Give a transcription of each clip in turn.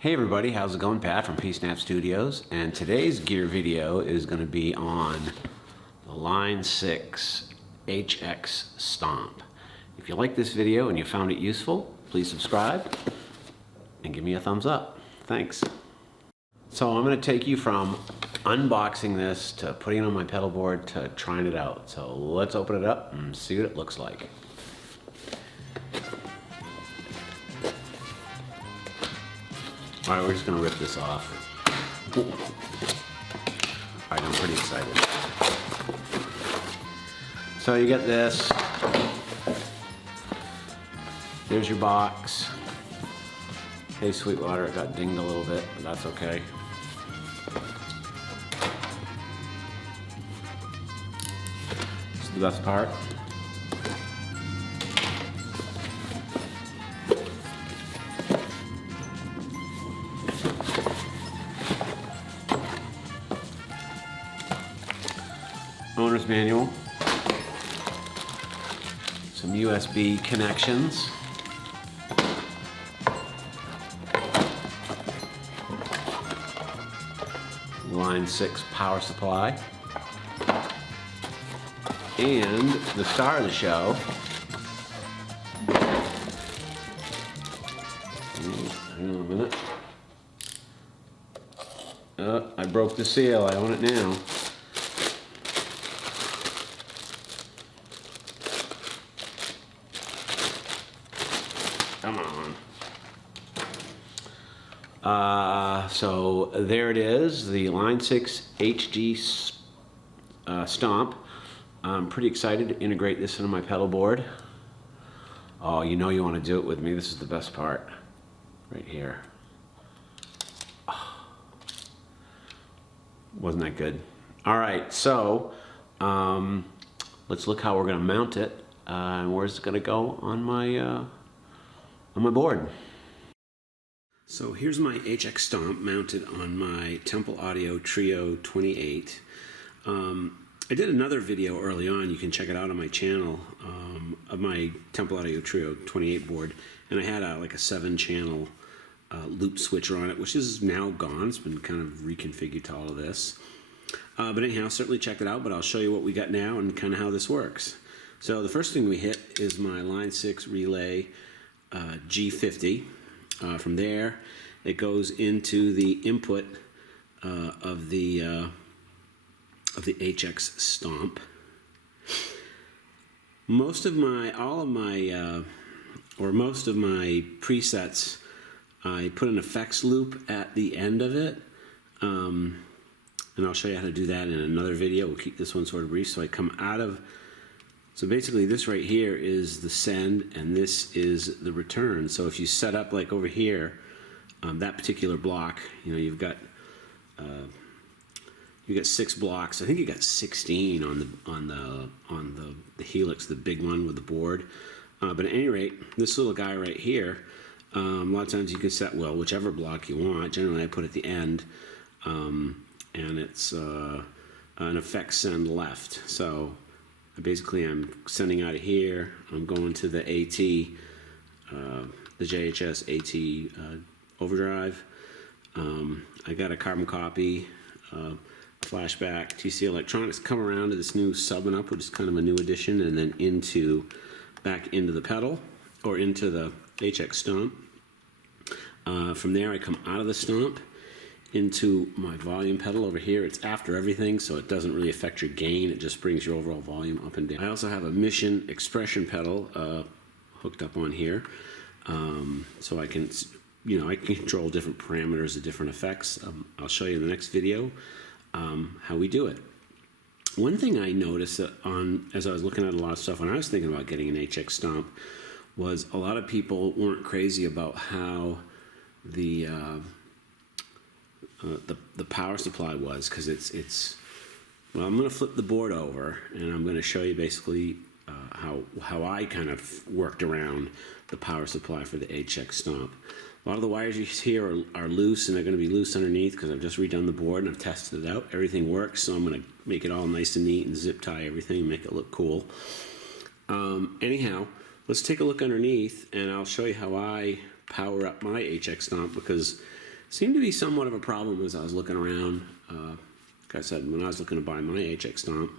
Hey everybody, how's it going? Pat from P-Snap Studios, and today's gear video is going to be on the Line 6 HX Stomp. If you like this video and you found it useful, please subscribe and give me a thumbs up. Thanks. So I'm going to take you from unboxing this to putting it on my pedal board to trying it out. So let's open it up and see what it looks like. All right, we're just gonna rip this off. All right, I'm pretty excited. So you get this. There's your box. Hey, Sweetwater, it got dinged a little bit, but that's okay. This is the best part. Owner's manual, some USB connections, Line 6 power supply, and the star of the show, hang on a minute, I broke the seal, I own it now. Come on. So there it is, the Line 6 HX Stomp. I'm pretty excited to integrate this into my pedal board. Oh, you know you want to do it with me. This is the best part, right here. Oh. Wasn't that good? All right, so let's look how we're going to mount it. And where's it going to go on my board. So here's my HX Stomp mounted on my Temple Audio Trio 28. I did another video early on, you can check it out on my channel, of my Temple Audio Trio 28 board, and I had like a 7-channel loop switcher on it, which is now gone. It's been kind of reconfigured to all of this. But anyhow, certainly check it out, but I'll show you what we got now and kind of how this works. So the first thing we hit is my Line 6 relay G50. From there, it goes into the input of the HX Stomp. Most of my presets, I put an effects loop at the end of it, and I'll show you how to do that in another video. We'll keep this one sort of brief. So I come out of. So basically this right here is the send and this is the return. So if you set up like over here, that particular block, you know, you've got 6 blocks. I think you got 16 on the Helix, the big one with the board. But at any rate, this little guy right here, a lot of times you can set, well, whichever block you want. Generally I put at the end, and it's an effect send left. So basically, I'm sending out of here. I'm going to the AT, the JHS AT overdrive. I got a carbon copy, flashback. TC Electronics come around to this new sub and up, which is kind of a new addition, and then back into the pedal or into the HX Stomp. From there, I come out of the Stomp into my volume pedal over here. It's after everything, so it doesn't really affect your gain. It just brings your overall volume up and down. I also have a Mission expression pedal hooked up on here, so I can, I can control different parameters of different effects. I'll show you in the next video how we do it. One thing I noticed as I was looking at a lot of stuff when I was thinking about getting an HX Stomp was a lot of people weren't crazy about how the power supply was, because it's well, I'm going to flip the board over and I'm going to show you basically how I kind of worked around the power supply for the HX Stomp. A lot of the wires you see here are loose, and they're going to be loose underneath because I've just redone the board and I've tested it out. Everything works, so I'm going to make it all nice and neat and zip tie everything and make it look cool. Anyhow, let's take a look underneath and I'll show you how I power up my HX Stomp, because Seemed to be somewhat of a problem as I was looking around. Like I said, when I was looking to buy my HX Stomp.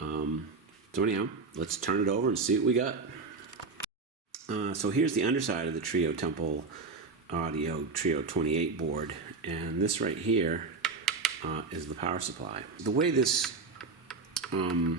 So anyhow, let's turn it over and see what we got. So here's the underside of the Trio Temple Audio Trio 28 board, and this right here is the power supply. The way this, the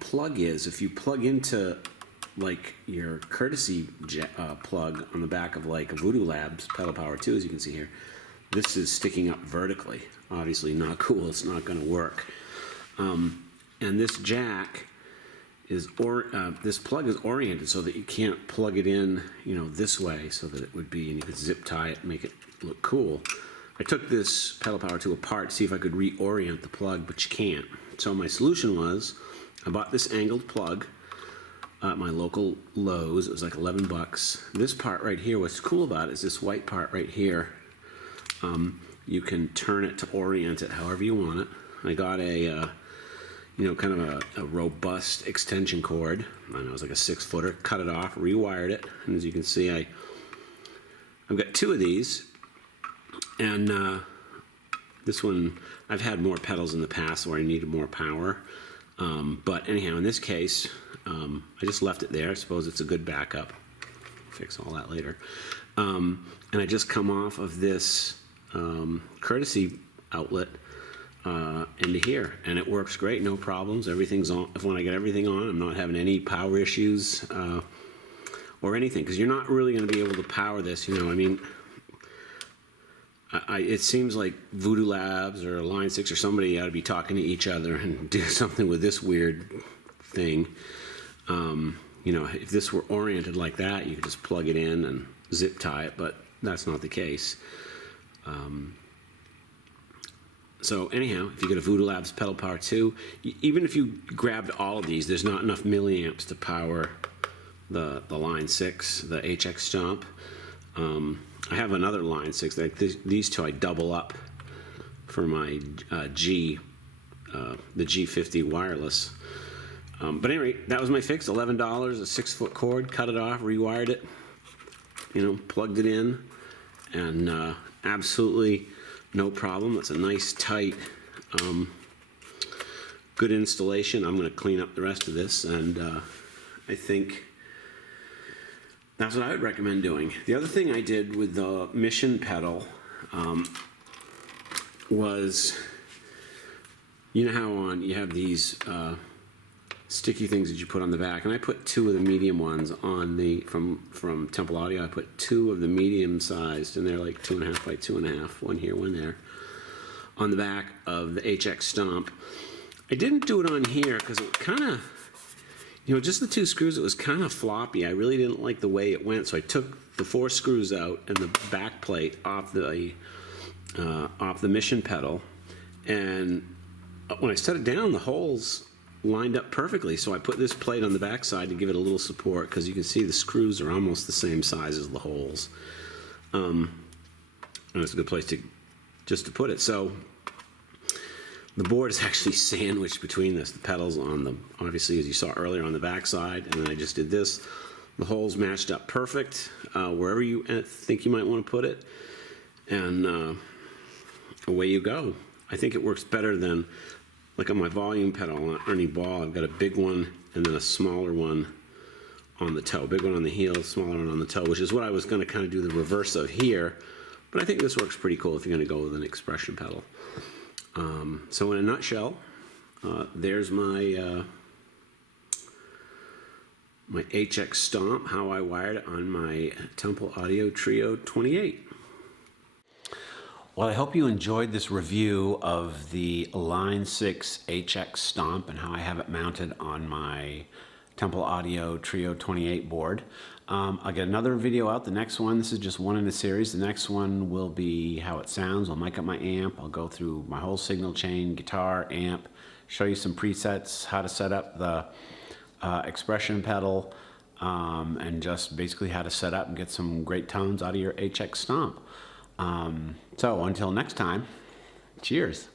plug is, if you plug into like your courtesy plug on the back of like a Voodoo Labs Pedal Power 2, as you can see here, this is sticking up vertically. Obviously not cool, it's not going to work. And this jack is, this plug is oriented so that you can't plug it in, this way, so that it would be, and you could zip tie it and make it look cool. I took this Pedal Power 2 apart to see if I could reorient the plug, but you can't. So my solution was, I bought this angled plug at my local Lowe's. It was like 11 bucks. This part right here, what's cool about it is this white part right here. You can turn it to orient it however you want it. I got a, kind of a robust extension cord. I know it was like a 6-footer. Cut it off, rewired it, and as you can see, I've got 2 of these. And this one, I've had more pedals in the past where I needed more power. But anyhow, in this case, I just left it there. I suppose it's a good backup. Fix all that later. And I just come off of this courtesy outlet into here, and it works great, no problems. Everything's on. When I get everything on, I'm not having any power issues or anything, because you're not really going to be able to power this. It seems like Voodoo Labs or Line 6 or somebody ought to be talking to each other and do something with this weird thing. If this were oriented like that, you could just plug it in and zip tie it, but that's not the case. So anyhow, if you get a Voodoo Labs Pedal Power 2, even if you grabbed all of these, there's not enough milliamps to power the Line 6, the HX Stomp. I have another Line 6. These 2 I double up for my the G50 wireless. But anyway, that was my fix. $11, a 6-foot cord. Cut it off, rewired it. Plugged it in, and absolutely no problem. It's a nice, tight, good installation. I'm going to clean up the rest of this, and I think that's what I would recommend doing. The other thing I did with the Mission pedal was, how you have these sticky things that you put on the back, and I put 2 of the medium ones on from Temple Audio. I put 2 of the medium sized, and they're like 2.5 by 2.5, one here, one there, on the back of the HX Stomp. I didn't do it on here because it kind of, just the 2 screws, it was kind of floppy. I really didn't like the way it went, so I took the 4 screws out and the back plate off the Mission pedal, and when I set it down, the holes lined up perfectly. So I put this plate on the back side to give it a little support, because you can see the screws are almost the same size as the holes. And it's a good place to put it. So the board is actually sandwiched between this. The pedals on the, obviously, as you saw earlier, on the back side, and then I just did this. The holes matched up perfect wherever you think you might want to put it, and away you go. I think it works better than, like on my volume pedal on Ernie Ball, I've got a big one and then a smaller one on the toe. Big one on the heel, smaller one on the toe, which is what I was going to kind of do the reverse of here. But I think this works pretty cool if you're going to go with an expression pedal. So in a nutshell, there's my my HX Stomp, how I wired it on my Temple Audio Trio 28. Well, I hope you enjoyed this review of the Line 6 HX Stomp and how I have it mounted on my Temple Audio Trio 28 board. I'll get another video out. The next one, this is just one in a series. The next one will be how it sounds. I'll mic up my amp. I'll go through my whole signal chain, guitar, amp, show you some presets, how to set up the expression pedal, and just basically how to set up and get some great tones out of your HX Stomp. So until next time, cheers.